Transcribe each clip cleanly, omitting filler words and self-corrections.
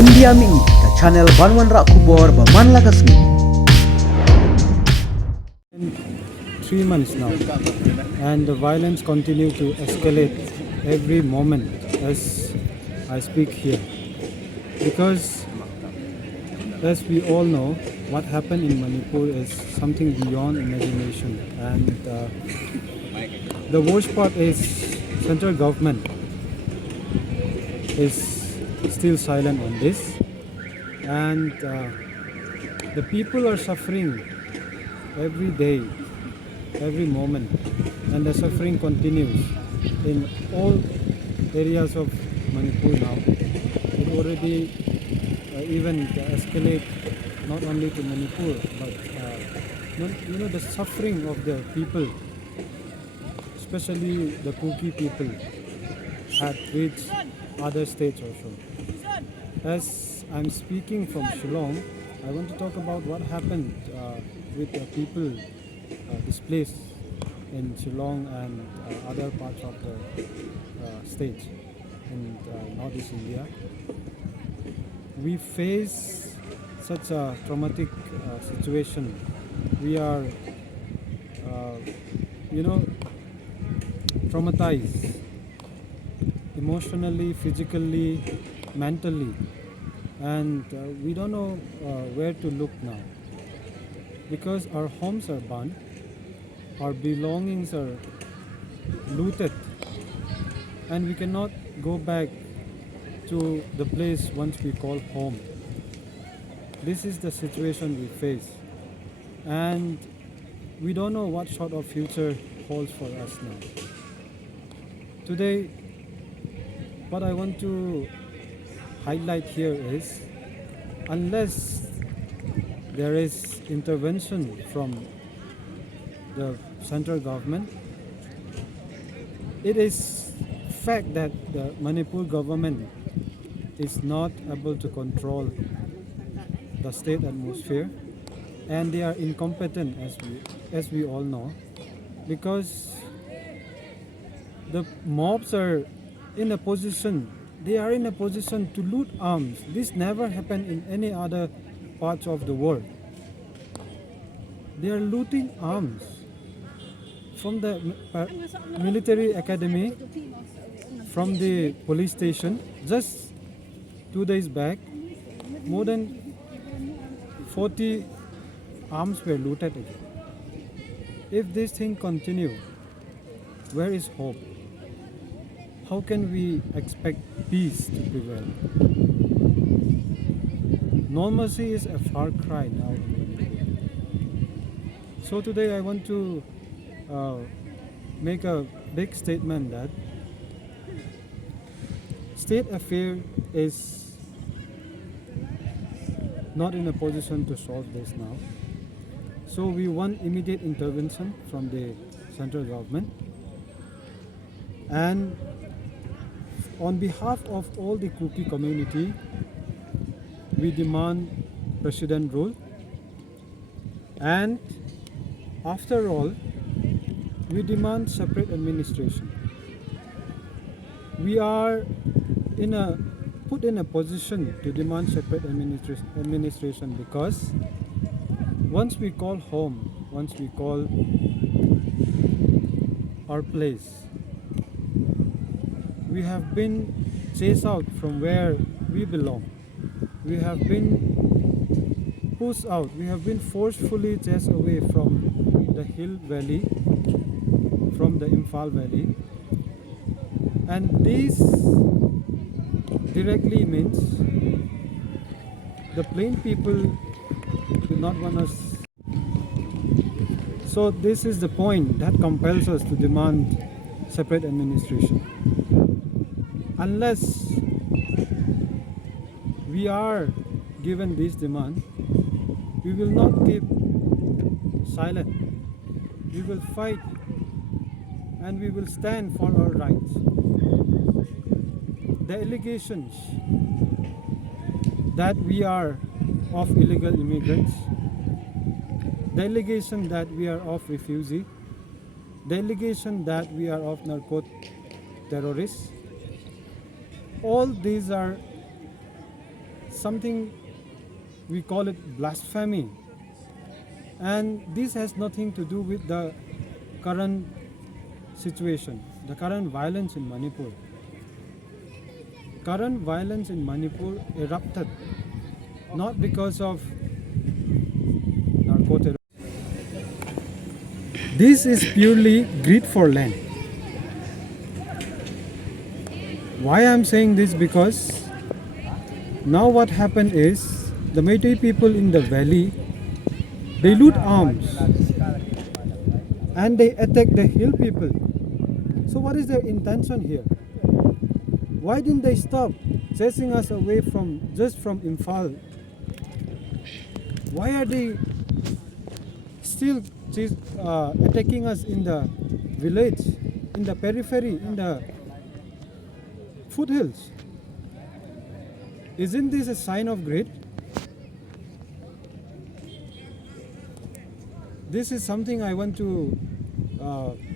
India mi ka channel Banwan Rak Kubor Baman Lagasmi. 3 months now, and the violence continues to escalate every moment as I speak here. Because, as we all know, what happened in Manipur is something beyond imagination, and the worst part is central government is still silent on this, and the people are suffering every day, every moment, and the suffering continues in all areas of Manipur now. It already even escalate not only to Manipur, but the suffering of the people, especially the Kuki people, had reached other states also. As I'm speaking from Shillong, I want to talk about what happened with the people displaced in Shillong and other parts of the state in northeast India. We face such a traumatic situation. We are, traumatized emotionally, physically, mentally, and we don't know where to look now, because our homes are burned, our belongings are looted, and we cannot go back to the place once we call home. This is the situation we face, and we don't know what sort of future holds for us now. Today, what I want to highlight here is, unless there is intervention from the central government, it is fact that the Manipur government is not able to control the state atmosphere, and they are incompetent, as we all know, because the mobs are in a position, they are in a position to loot arms. This never happened in any other parts of the world. They are looting arms from the military academy, from the police station. Just 2 days back, more than 40 arms were looted again. If this thing continue, where is hope? How can we expect peace to prevail? Normalcy is a far cry now. So today I want to make a big statement that state affair is not in a position to solve this now. So we want immediate intervention from the central government, and on behalf of all the Kuki community, we demand president rule, and after all, we demand separate administration. We are put in a position to demand separate administration because once we call home, once we call our place, we have been chased out from where we belong. We have been pushed out. We have been forcefully chased away from the hill valley, from the Imphal valley. And this directly means the plain people do not want us. So this is the point that compels us to demand separate administration. Unless we are given this demand, we will not keep silent. We will fight, and we will stand for our rights. The allegations that we are of illegal immigrants, the allegation that we are of refugee, the allegation that we are of narco terrorists, all these are something we call it blasphemy, and this has nothing to do with the current situation, the current violence in Manipur. Current violence in Manipur erupted not because of narcotics. This is purely greed for land. Why I'm saying this? Because now what happened is the Meitei people in the valley, they loot arms and they attack the hill people. So what is their intention here? Why didn't they stop chasing us away from Imphal? Why are they still attacking us in the village, in the periphery, in the foothills? Isn't this a sign of greed? This is something I want to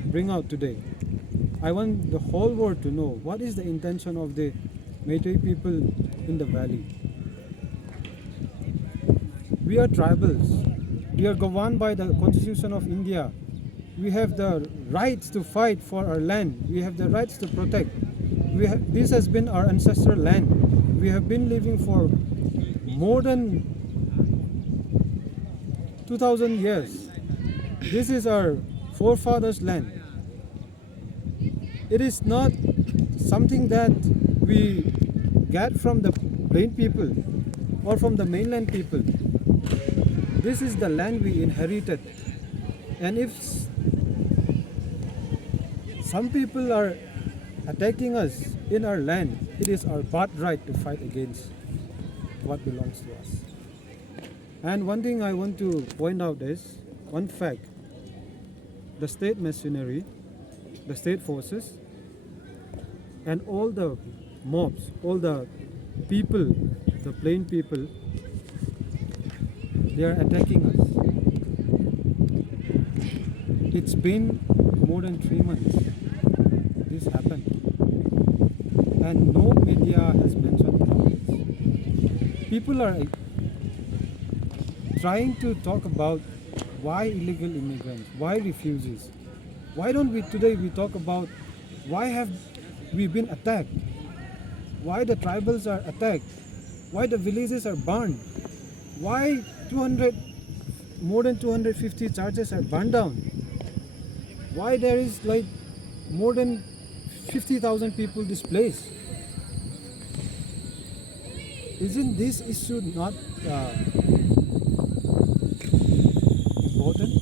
bring out today. I want the whole world to know what is the intention of the Meitei people in the valley. We are tribals. We are governed by the Constitution of India. We have the rights to fight for our land. We have the rights to protect. This has been our ancestral land. We have been living for more than 2000 years. This is our forefathers' land. It is not something that we get from the plain people or from the mainland people. This is the land we inherited. And if some people are attacking us in our land, it is our birthright to fight against what belongs to us. And one thing I want to point out is one fact: the state machinery, the state forces, and all the mobs, all the people, the plain people, they are attacking us. It's been more than 3 months this happened, and no media has mentioned about it. People are trying to talk about why illegal immigrants, why refugees. Why don't we today talk about why have we been attacked? Why the tribals are attacked? Why the villages are burned? Why more than 250 churches are burned down? Why there is like more than 50,000 people displaced? Isn't this issue not important?